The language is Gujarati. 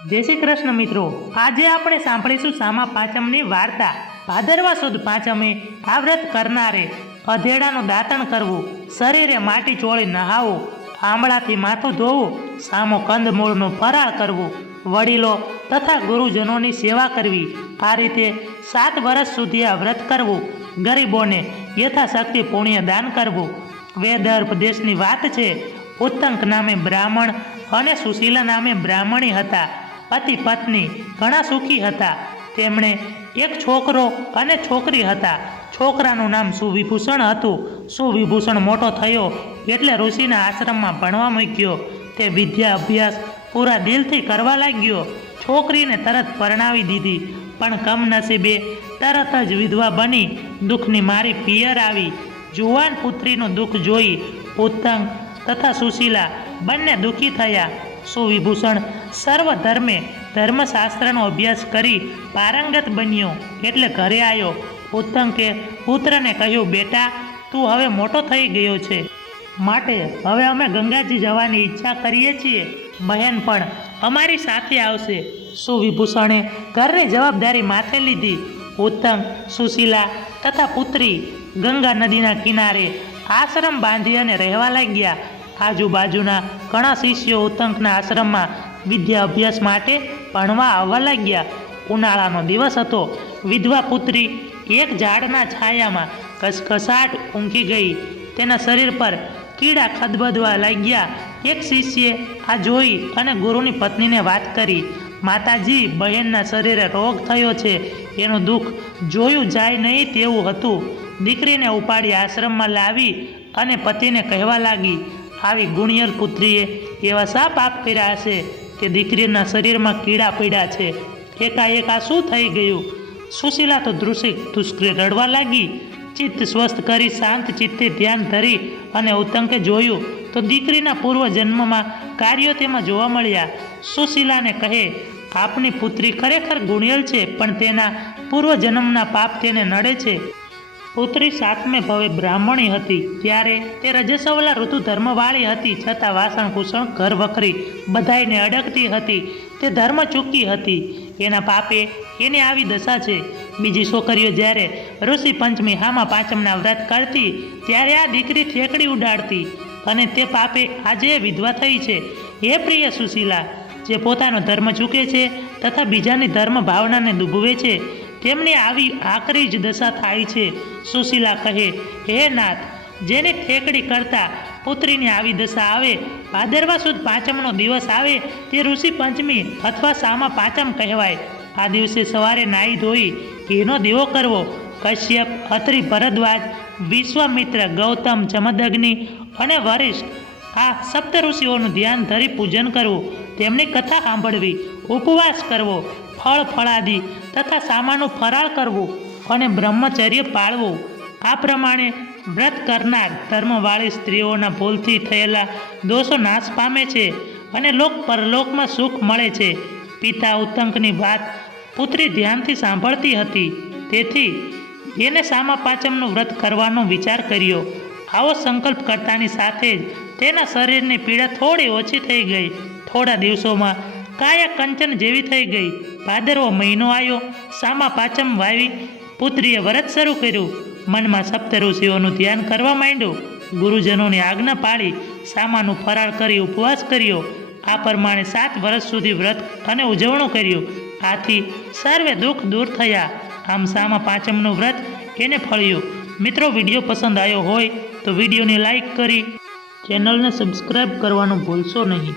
जय श्री कृष्ण मित्रों, आज આપણે સાંભળીશું સામા પાંચમની વાર્તા। ભાદરવા સુદ પાંચમે આ વ્રત કરનારે અધેડાનું દાંતણ કરવું, શરીરે માટી ચોળી નહાવું, આંબળાથી માથું ધોવું, સામો કંદમૂળનું ફરાળ કરવું, વડીલો તથા ગુરુજનોની સેવા કરવી। આ રીતે 7 વર્ષ સુધી આ વ્રત કરવું। ગરીબોને યથાશક્તિ પુણ્ય દાન કરવું। વેદર્ભ દેશની વાત છે। ઉત્તંક નામે બ્રાહ્મણ અને સુશીલા નામે બ્રાહ્મણી હતા। પતિ પત્ની ઘણા સુખી હતા। તેમણે એક છોકરો અને છોકરી હતા। છોકરાનું નામ સુવિભૂષણ હતું। સુવિભૂષણ મોટો થયો એટલે ઋષિના આશ્રમમાં ભણવા મૂક્યો। તે વિદ્યા અભ્યાસ પૂરા દિલથી કરવા લાગ્યો। છોકરીને તરત પરણાવી દીધી, પણ કમનસીબે તરત જ વિધવા બની દુઃખની મારી પિયર આવી। જુવાન પુત્રીનું દુઃખ જોઈ ઉત્તંક તથા સુશીલા બંને દુઃખી થયા। સુવિભૂષણ સર્વ ધર્મે ધર્મશાસ્ત્રનો અભ્યાસ કરી પારંગત બન્યો એટલે ઘરે આવ્યો। ઉત્તંકે પુત્રને કહ્યું, બેટા, તું હવે મોટો થઈ ગયો છે, માટે હવે અમે ગંગાજી જવાની ઈચ્છા કરીએ છીએ। બહેન પણ અમારી સાથે આવશે। સુવિભૂષણે ઘરની જવાબદારી માથે લીધી। ઉત્તંક, સુશીલા તથા પુત્રી ગંગા નદીના કિનારે આશ્રમ બાંધી અને રહેવા લાગ્યા। આજુબાજુના ઘણા શિષ્યો ઉત્તંકના આશ્રમમાં વિદ્યા અભ્યાસ માટે ભણવા આવવા લાગ્યા। ઉનાળાનો દિવસ હતો। વિધવા પુત્રી એક ઝાડના છાયામાં કસકસાટ ઊંઘી ગઈ। તેના શરીર પર કીડા ખદબદવા લાગ્યા। એક શિષ્યે આ જોઈ અને ગુરુની પત્નીને વાત કરી। માતાજી, બહેનના શરીરે રોગ થયો છે, એનું દુઃખ જોયું જાય નહીં તેવું હતું। દીકરીને ઉપાડી આશ્રમમાં લાવી અને પતિને કહેવા લાગી, આવી ગુણિયલ પુત્રીએ એવા શા પાપ કર્યા હશે કે દીકરીના શરીરમાં કીડા પડ્યા છે? એકાએક આ શું થઈ ગયું? સુશીલા તો ધ્રુસકે રડવા લાગી। ચિત્ત સ્વસ્થ કરી શાંત ચિત્તે ધ્યાન ધરી અને ઉત્તંકે જોયું તો દીકરીના પૂર્વજન્મમાં કાર્યો તેમાં જોવા મળ્યા। સુશીલાને કહે, આપની પુત્રી ખરેખર ગુણિયલ છે, પણ તેના પૂર્વજન્મના પાપ તેને નડે છે। પુત્રી 7મે ભવે બ્રાહ્મણી હતી ત્યારે તે રજસ્વલા ઋતુ ધર્મવાળી હતી, છતાં વાસણ કુસણ ઘર વખરી બધાયને અડકતી હતી। તે ધર્મ ચૂકી હતી, એના પાપે એને આવી દશા છે। બીજી છોકરીઓ જ્યારે ઋષિ પંચમી હામા પાંચમના વ્રત કરતી ત્યારે આ દીકરી ઠેકડી ઉડાડતી અને તે પાપે આજે વિધવા થઈ છે। હે પ્રિય સુશીલા, જે પોતાનો ધર્મ ચૂકે છે તથા બીજાની ધર્મ ભાવનાને દુભવે છે, તેમની આવી આકરી જ દશા થાય છે। સુશીલા કહે, હે નાથ, જેની ઠેકડી કરતા પુત્રીની આવી દશા આવે, ભાદરવા સુદ પાંચમનો દિવસ આવે તે ઋષિ પંચમી અથવા સામા પાંચમ કહેવાય। આ દિવસે સવારે નાહી ધોઈ ઘીનો દીવો કરવો। કશ્યપ, અત્રિ, ભરદ્વાજ, વિશ્વામિત્ર, ગૌતમ, જમદગ્નિ અને વરિષ્ઠ આ સપ્ત ઋષિઓનું ધ્યાન ધરી પૂજન કરવું, તેમની કથા સાંભળવી, ઉપવાસ કરવો, ફળ ફળાદિ તથા સામાનું ફરાળ કરવું અને બ્રહ્મચર્ય પાળવું। આ પ્રમાણે વ્રત કરનાર ધર્મવાળી સ્ત્રીઓના ભૂલથી થયેલા દોષો નાશ પામે છે અને લોક પરલોકમાં સુખ મળે છે। પિતા ઉત્તંકની વાત પુત્રી ધ્યાનથી સાંભળતી હતી, તેથી એને સામા પાંચમનું વ્રત કરવાનો વિચાર કર્યો। આવો સંકલ્પ કરતાની સાથે જ તેના શરીરની પીડા થોડી ઓછી થઈ ગઈ। થોડા દિવસોમાં કાયા કંચન જેવી થઈ ગઈ। ભાદરવો મહિનો આવ્યો, સામા પાંચમ વાવી પુત્રીએ વ્રત શરૂ કર્યું। મનમાં સપ્ત ઋષિઓનું ધ્યાન કરવા માંડ્યું। ગુરુજનોની આજ્ઞા પાળી સામાનું ફરાળ કરી ઉપવાસ કર્યો। આ પ્રમાણે 7 વર્ષ સુધી વ્રત અને ઉજવણું કર્યું। આથી સર્વે દુઃખ દૂર થયા। આમ સામા પાંચમનું વ્રત એને ફળ્યું। મિત્રો, વિડીયો પસંદ આવ્યો હોય તો વિડીયોને લાઈક કરી ચેનલને સબસ્ક્રાઈબ કરવાનું ભૂલશો નહીં।